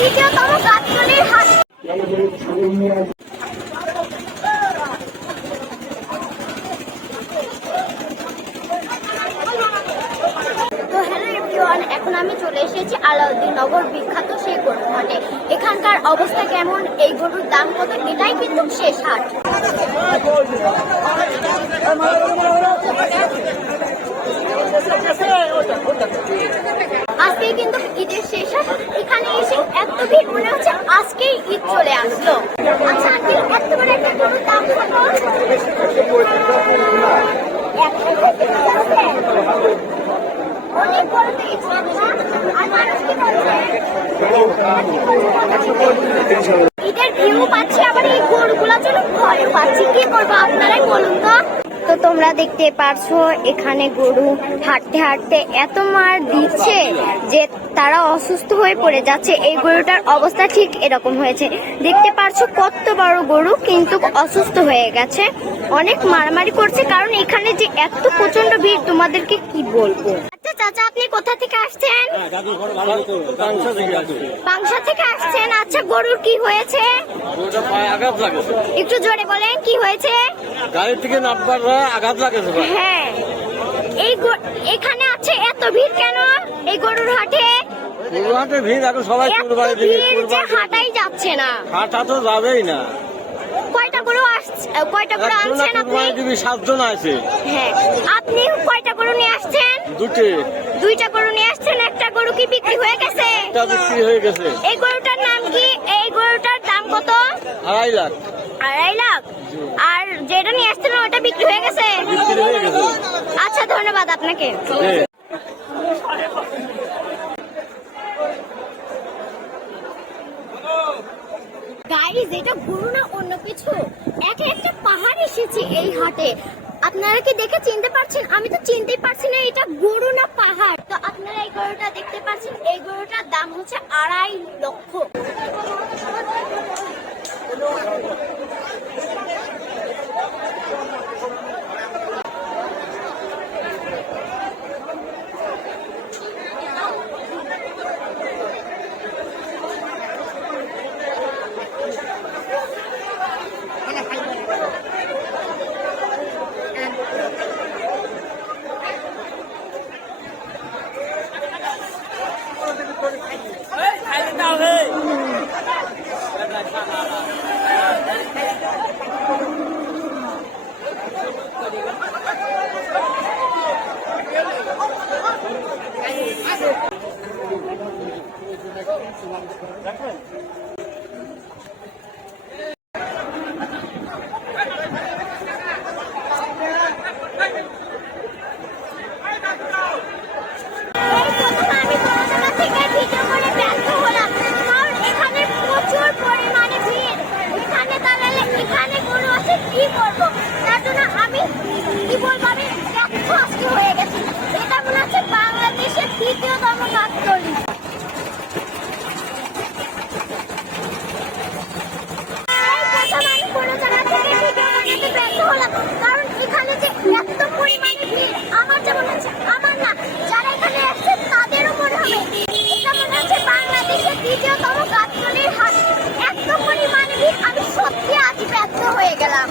দ্বিতীয়তম গাছতলির হাট তো hello everyone এখন আমি চলে এসেছি আলাউদ্দিন নগর বিখ্যাত সেই গরুর হাটে এখানকার অবস্থা কেমন এই গরুর দাম কত এটাই কিন্তু শেষ হাট আজকে কিন্তু ঈদের শেষ হাট এখানে এসে এত ভিড় মনে হচ্ছে আজকেই ঈদ চলে আসলো। আচ্ছা আজকে এত বড় একটা গরুর দাম ঈদের ভিউ পাচ্ছি, আবার এই গরুগুলা যেন ভয় পাচ্ছি। কি করব আপনারাই বলুন তো তো তোমরা দেখতে পারছ, এখানে গরু হাঁটতে হাঁটতে এত মার দিচ্ছে যে তারা অসুস্থ হয়ে পড়ে যাচ্ছে। এই গরুটার অবস্থা ঠিক এরকম হয়েছে। দেখতে পারছ কত বড় গরু, কিন্তু অসুস্থ হয়ে গেছে। অনেক মারামারি করছে, কারণ এখানে যে এত প্রচণ্ড ভিড়, তোমাদেরকে কি বলব? চাচা আপনি কোথা থেকে আসছেন? পাংশা থেকে আসে পাংশা থেকে আসছেন? আচ্ছা গরুর কি হয়েছে? একটু জোরে বলেন কি হয়েছে? গাড়ি থেকে নামবার আঘাত লাগেছে হ্যাঁ। এই এখানে আছে এত ভিড় কেন? এই গরুর হাটে? কুরবানিতে ভিড় এখন সবাই কুরবানি দিবে কুরবানি হাটাই যাচ্ছে না। হাঁটা তো যাবেই না। কয়টা গরু আসছে কয়টা গরু আনছেন আপনি? কুরবানি দিবি সাতজন আছে হ্যাঁ। আপনি কয়টা গরু নিয়ে আসছেন? দুটে। দুইটা গরু নিয়ে আসছেন একটা গরু কি বিক্রি হয়ে গেছে? একটা বিক্রি হয়ে গেছে। এই গরুটার নাম কি? এই গরুটার দাম কত? আড়াই লাখ। আড়াই লাখ? আর যেটা নিয়ে আসছেন ওটা বিক্রি হয়ে গেছে? আচ্ছা ধন্যবাদ আপনাকে। গাইজ এটা গরু না অন্য কিছু? একে একটা পাহাড় এসেছে এই হাটে। আপনারা কি দেখে চিনতে পারছেন? আমি তো চিনতেই পারছি না, এটা গরু না পাহাড়। তো আপনারা এই গরুটা দেখতে পাচ্ছেন, এই গরুটার দাম হচ্ছে আড়াই লক্ষ। রাখবেন নির্যাতন গাছতলির হাতে এত পরিমাণে আমি সত্যি আজ ব্যর্থ হয়ে গেলাম।